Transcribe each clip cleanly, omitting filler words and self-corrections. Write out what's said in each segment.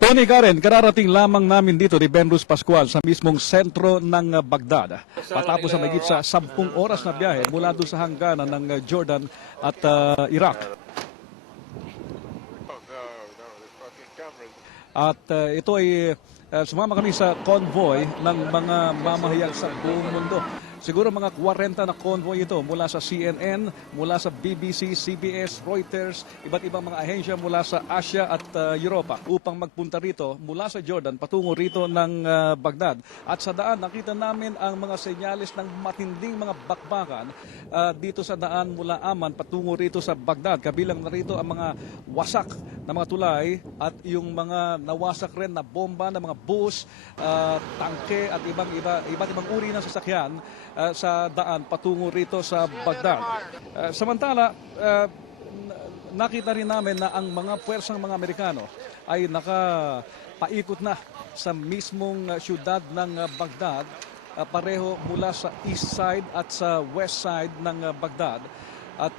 Tony Karen, kararating lamang namin dito ni Ben Rus Pascual sa mismong sentro ng Baghdad. Patapos sa mahigit sa 10 oras na biyahe mula doon sa hangganan ng Jordan at Iraq. At ito ay sumama kami sa convoy ng mga mamahayag sa buong mundo. Siguro mga 40 na convoy ito mula sa CNN, mula sa BBC, CBS, Reuters, iba't ibang mga ahensya mula sa Asia at Europa upang magpunta rito mula sa Jordan patungo rito ng Baghdad. At sa daan nakita namin ang mga senyales ng matinding mga bakbakan dito sa daan mula Amman patungo rito sa Baghdad. Kabilang na rito ang mga wasak na mga tulay at yung mga nawasak rin na bomba ng mga bus, tangke at iba't ibang uri ng sasakyan sa daan patungo rito sa Baghdad. Samantala, nakita rin namin na ang mga puwersang mga Amerikano ay nakapaikot na sa mismong syudad ng Baghdad, pareho mula sa east side at sa west side ng Baghdad. At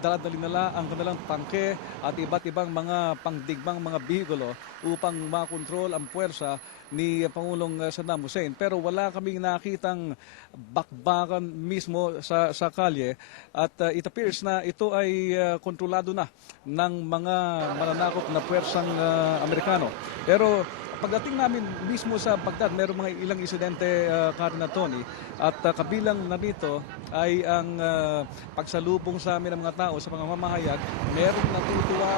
daladali nila ang kanilang tangke at iba't ibang mga pangdigmang mga bihikulo upang makontrol ang puwersa ni Pangulong Saddam Hussein. Pero wala kaming nakitang bakbakan mismo sa kalye at it appears na ito ay kontrolado na ng mga mananakop na puwersang Amerikano. Pero pagdating namin mismo sa Baghdad, mayroong mga ilang insidente, Karen at Tony, at kabilang na dito ay ang pagsalubong sa amin ng mga tao sa mga mamahayag. Merong natutuwa,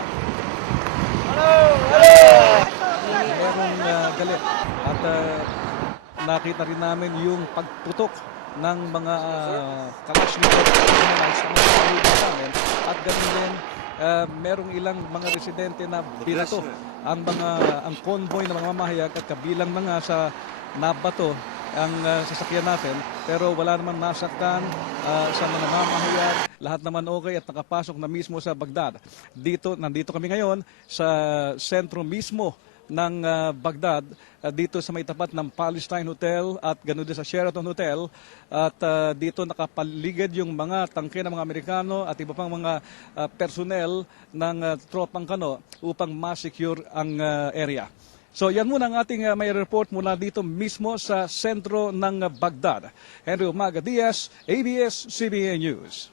merong galit, at nakita rin namin yung pagputok ng mga Kalashnikov sa mga salubong sa amin, at ganun din merong ilang mga residente na binato ang convoy ng mga mamahayag at kabilang na nga sa nabato ang sasakyan natin, pero wala naman nasaktan sa mga mamahayag. Lahat naman okay at nakapasok na mismo sa Baghdad. Nandito kami ngayon sa sentro mismo ng Baghdad, dito sa may tapat ng Palestine Hotel at ganoon din sa Sheraton Hotel. At dito nakapaligid yung mga tangke ng mga Amerikano at iba pang mga personnel ng tropang kano upang ma-secure ang area. So yan muna ang ating may report mula dito mismo sa sentro ng Baghdad. Henry Umaga Diaz, ABS-CBN News.